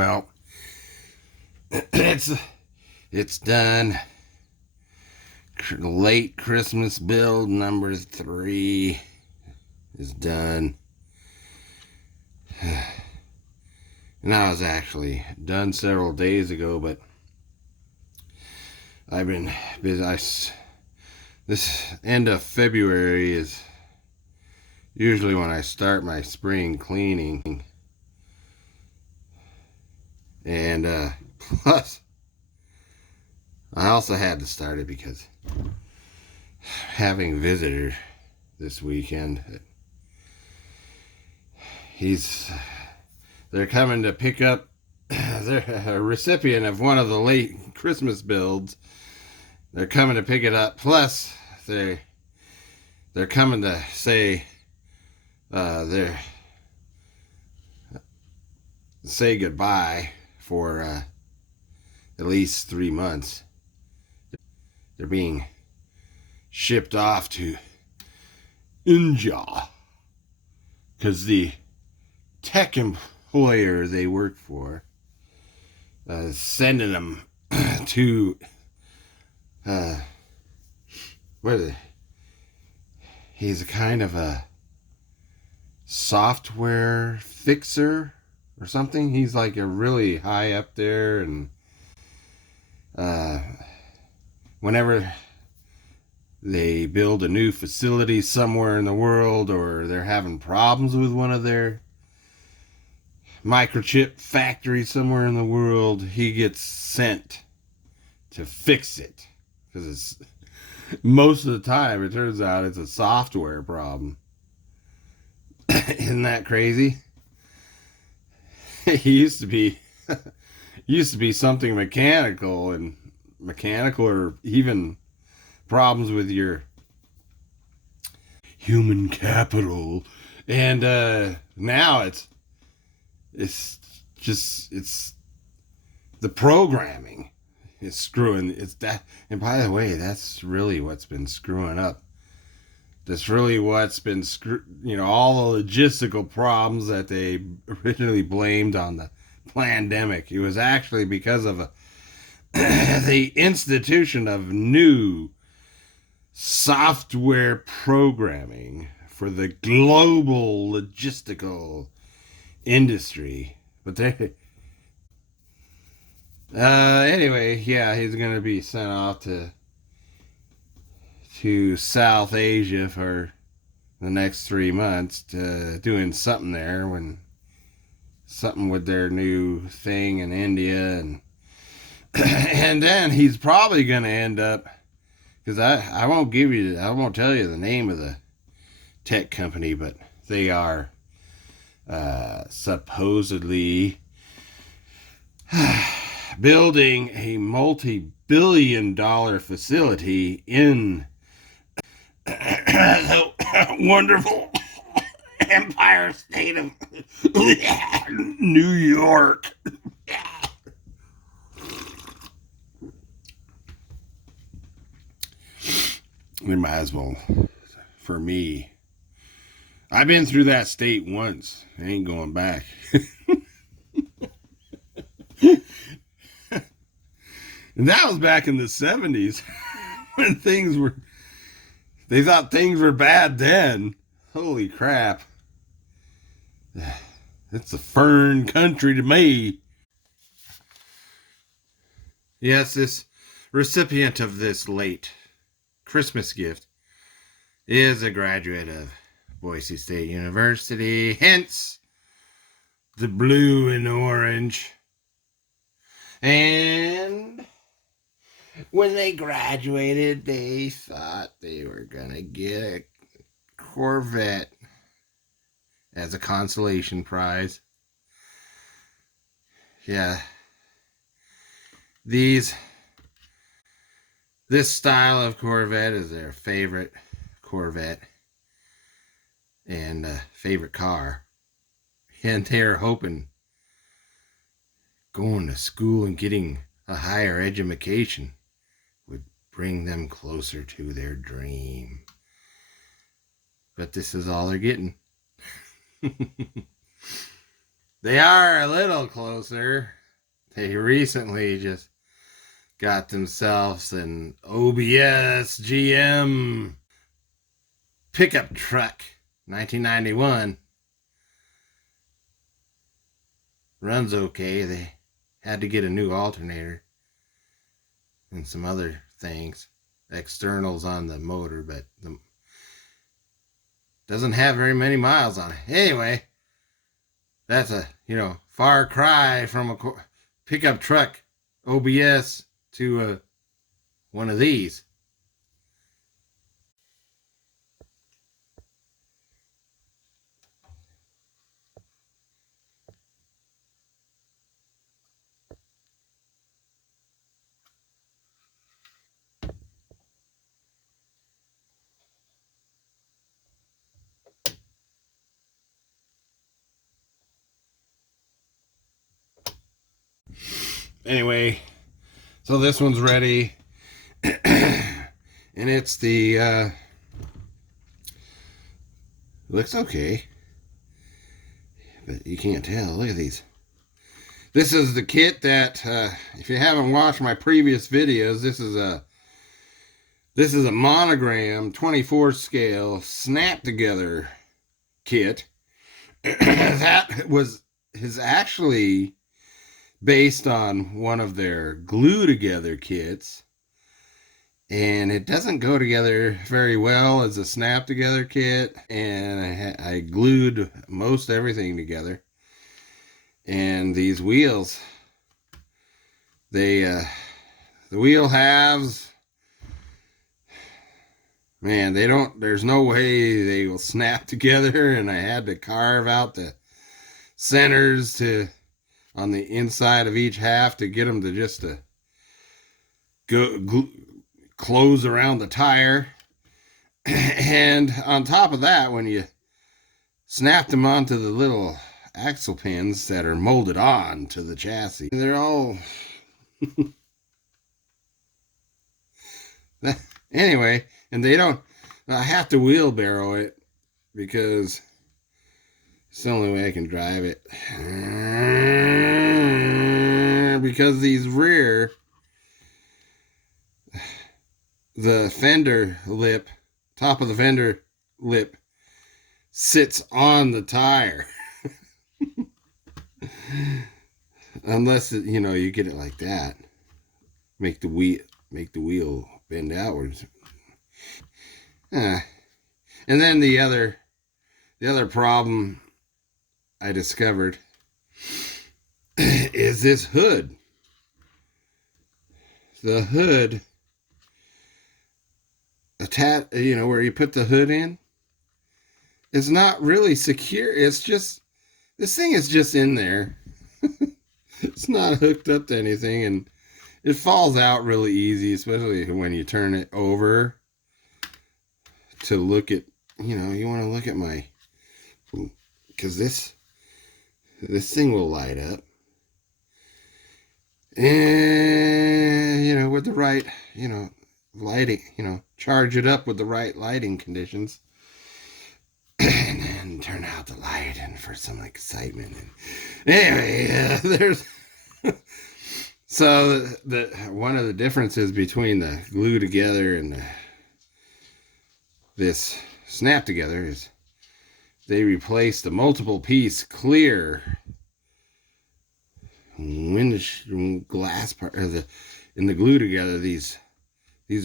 Well, it's done. Late Christmas build number 3 is done. And I was actually done several days ago, but I've been busy. This end of February is usually when I start my spring cleaning. And plus, I also had to start it because having visitors this weekend. They're coming to pick up. They're a recipient of one of the late Christmas builds. They're coming to pick it up. Plus, they're coming to say say goodbye for at least 3 months. They're being shipped off to India because the tech employer they work for is sending them to he's a kind of a software fixer or something. He's like a really high up there, and whenever they build a new facility somewhere in the world, or they're having problems with one of their microchip factories somewhere in the world, he gets sent to fix it. Because it's most of the time, it turns out it's a software problem. Isn't that crazy? He used to be something mechanical or even problems with your human capital, and now it's the programming is screwing. It's that, and by the way, that's really what's been screwing up. That's really what's been all the logistical problems that they originally blamed on the pandemic. It was actually because of the institution of new software programming for the global logistical industry. But anyway, yeah, he's going to be sent off to South Asia for the next 3 months to doing something there, something with their new thing in India, and then he's probably going to end up, because I won't tell you the name of the tech company, but they are supposedly building a multi-billion-dollar facility in the wonderful Empire State of New York. We might as well, for me. I've been through that state once. I ain't going back. And that was back in the 70s when they thought things were bad then. Holy crap. It's a fern country to me. Yes, this recipient of this late Christmas gift is a graduate of Boise State University, hence the blue and orange. And when they graduated, they thought they were gonna get a Corvette as a consolation prize. Yeah. This style of Corvette is their favorite Corvette and favorite car. And they're hoping going to school and getting a higher education would bring them closer to their dream. But this is all they're getting. They are a little closer. They recently just got themselves an OBS GM pickup truck, 1991. Runs okay. They had to get a new alternator and some other things, externals on the motor, but doesn't have very many miles on it. Anyway, that's a far cry from a pickup truck OBS to one of these. Anyway, so this one's ready. And it's the looks okay, but you can't tell. Look at these. This is the kit that if you haven't watched my previous videos, this is a monogram 24 scale snap together kit. That is actually based on one of their glue together kits, and it doesn't go together very well as a snap together kit, and I glued most everything together. And these wheels, the wheel halves, man, there's no way they will snap together, and I had to carve out the centers on the inside of each half to get them to just close around the tire. And on top of that, when you snap them onto the little axle pins that are molded on to the chassis, they're all anyway, and I have to wheelbarrow it because it's the only way I can drive it. Because these the fender lip, top of the fender lip sits on the tire. Unless you get it like that, make the wheel bend outwards. And then the other problem I discovered is this hood. The hood where you put the hood in, is not really secure. It's just, this thing is just in there. It's not hooked up to anything, and it falls out really easy, especially when you turn it over to look at, you want to look at because this thing will light up. And, with the right, lighting, charge it up with the right lighting conditions. And then turn out the light and for some excitement. And anyway, there's so one of the differences between the glue together and this snap together is they replaced the multiple piece clear windshield glass part, in the glue together. These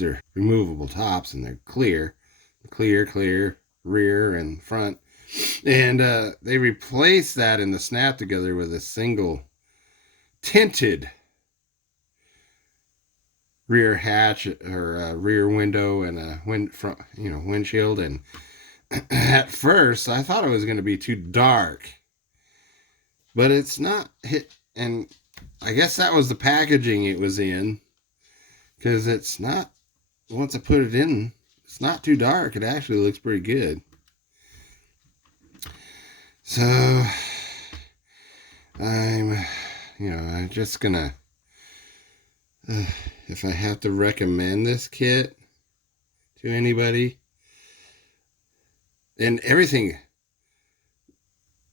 are removable tops, and they're clear rear and front, and they replaced that in the snap together with a single tinted rear hatch or rear window and a windshield. And at first I thought it was going to be too dark, but it's not. And I guess that was the packaging it was in, because it's not, once I put it in, it's not too dark. It actually looks pretty good. So I'm just gonna, if I have to recommend this kit to anybody, and everything,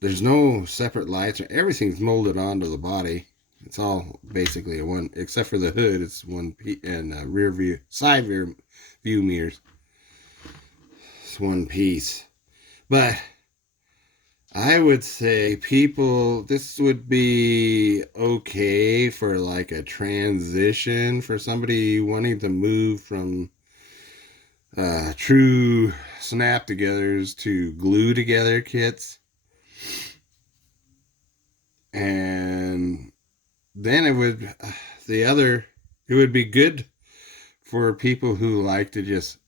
there's no separate lights. Everything's molded onto the body. It's all basically a one, except for the hood. It's one piece, and rear view, side view mirrors. It's one piece. But I would say people, this would be okay for like a transition for somebody wanting to move from true snap togethers to glue together kits. And then it would, it would be good for people who like to just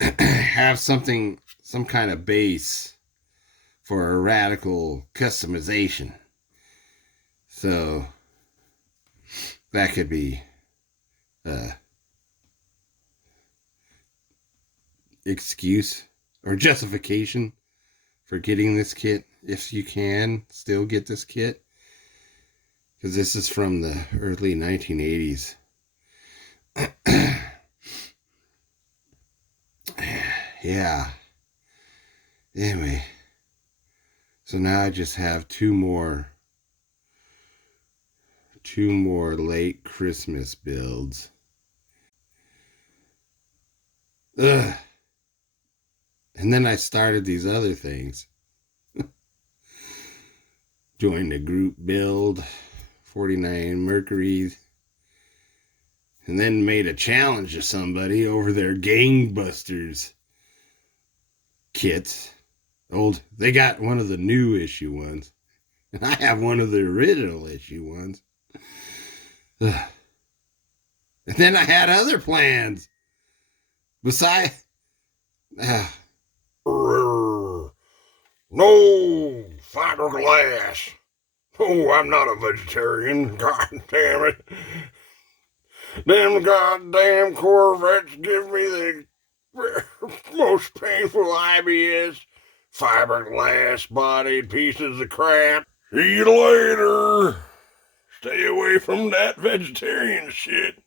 have something, some kind of base for a radical customization. So that could be excuse or justification for getting this kit, if you can still get this kit, because this is from the early 1980s. Yeah. Anyway, so now I just have two more late Christmas builds. Ugh. And then I started these other things. Joined a group build, 49 Mercury, and then made a challenge to somebody over their gangbusters kits. They got one of the new issue ones, and I have one of the original issue ones. Ugh. And then I had other plans besides. No fiberglass. Oh, I'm not a vegetarian. God damn it. Them goddamn Corvettes give me the most painful IBS. Fiberglass bodied pieces of crap. See you later. Stay away from that vegetarian shit.